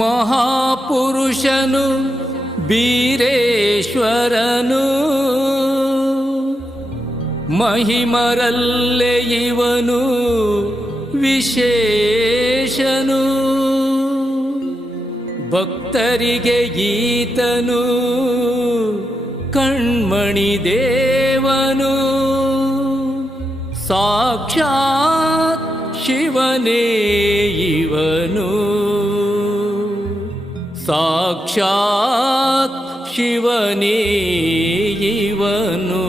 ಮಹಾಪುರುಷನು ಬೀರೇಶ್ವರನು, ಮಹಿಮರಲ್ಲೇ ಇವನು ವಿಶೇಷನು. ಭಕ್ತರಿಗೆ ಈತನು ಕಣ್ಮಣಿ ದೇವನು, ಸಾಕ್ಷಾತ್ ಶಿವನೇ ಇವನು, ಸಾಕ್ಷಾತ್ ಶಿವನೇ ಇವನು.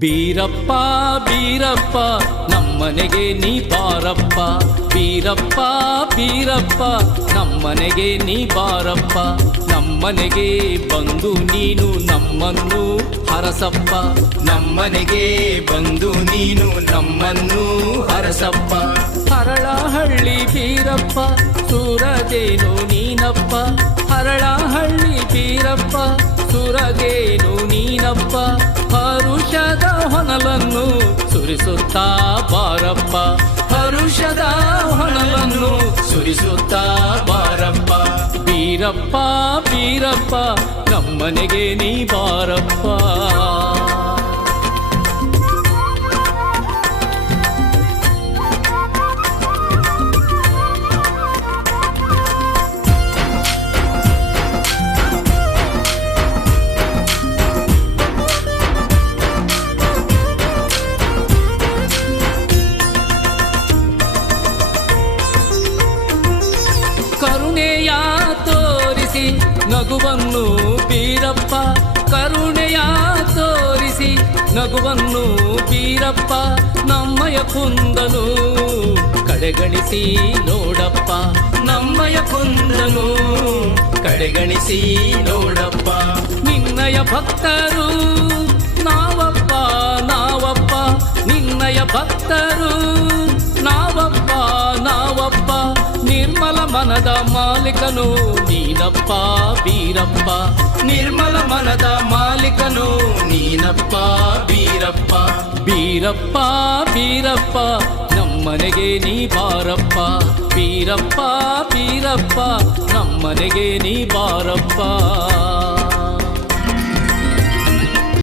ಬೀರಪ್ಪ ಬೀರಪ್ಪ ನಮ್ಮನೆಗೆ ನೀ ಬಾರಪ್ಪ, ಬೀರಪ್ಪ ಬೀರಪ್ಪ ನಮ್ಮನೆಗೆ ನೀ ಬಾರಪ್ಪ. ನಮ್ಮನೆಗೆ ಬಂದು ನೀನು ನಮ್ಮನ್ನು ಹರಸಪ್ಪ, ನಮ್ಮನೆಗೆ ಬಂದು ನೀನು ನಮ್ಮನ್ನು ಹರಸಪ್ಪ. ಹರಳಹಳ್ಳಿ ಬೀರಪ್ಪ ಸುರದೇನು ನೀನಪ್ಪ, ಹರಳಹಳ್ಳಿ ಬೀರಪ್ಪ ಸುರದೇನು ನೀನಪ್ಪ. ಹರುಷದ ಹೊನಲನ್ನು ಸುರಿಸುತ್ತಾ ಬಾರಪ್ಪ, ಹರುಷದ ಹೊನಲನ್ನು ಸುರಿಸುತ್ತಾ ಬಾರಪ್ಪ. ಬೀರಪ್ಪ ಬೀರಪ್ಪ ನಮ್ಮನೆಗೆ ನೀ ಬಾರಪ್ಪ. ಕರುಣೆಯ ತೋರಿಸಿ ನಗುವನ್ನು ಬೀರಪ್ಪ, ಕರುಣೆಯ ತೋರಿಸಿ ನಗುವನ್ನು ಬೀರಪ್ಪ. ನಮ್ಮಯ ಕುಂದನು ಕಡೆಗಣಿಸಿ ನೋಡಪ್ಪ, ನಮ್ಮಯ ಕುಂದನು ಕಡೆಗಣಿಸಿ ನೋಡಪ್ಪ. ನಿನ್ನಯ ಭಕ್ತರು ನಾವಪ್ಪ ನಾವಪ್ಪ, ನಿನ್ನಯ ಭಕ್ತರು ನಾವಪ್ಪ ನಾವಪ್ಪ. ನಿರ್ಮಲ ಮನದ ಮಾಲೀಕನು ನೀನಪ್ಪ ಬೀರಪ್ಪ, ನಿರ್ಮಲ ಮನದ ಮಾಲೀಕನು ನೀನಪ್ಪ ಬೀರಪ್ಪ. ಬೀರಪ್ಪ ಬೀರಪ್ಪ ನಮ್ಮನೆಗೆ ನೀ ಬಾರಪ್ಪ, ಬೀರಪ್ಪ ಬೀರಪ್ಪ ನಮ್ಮನೆಗೆ ನೀ ಬಾರಪ್ಪ.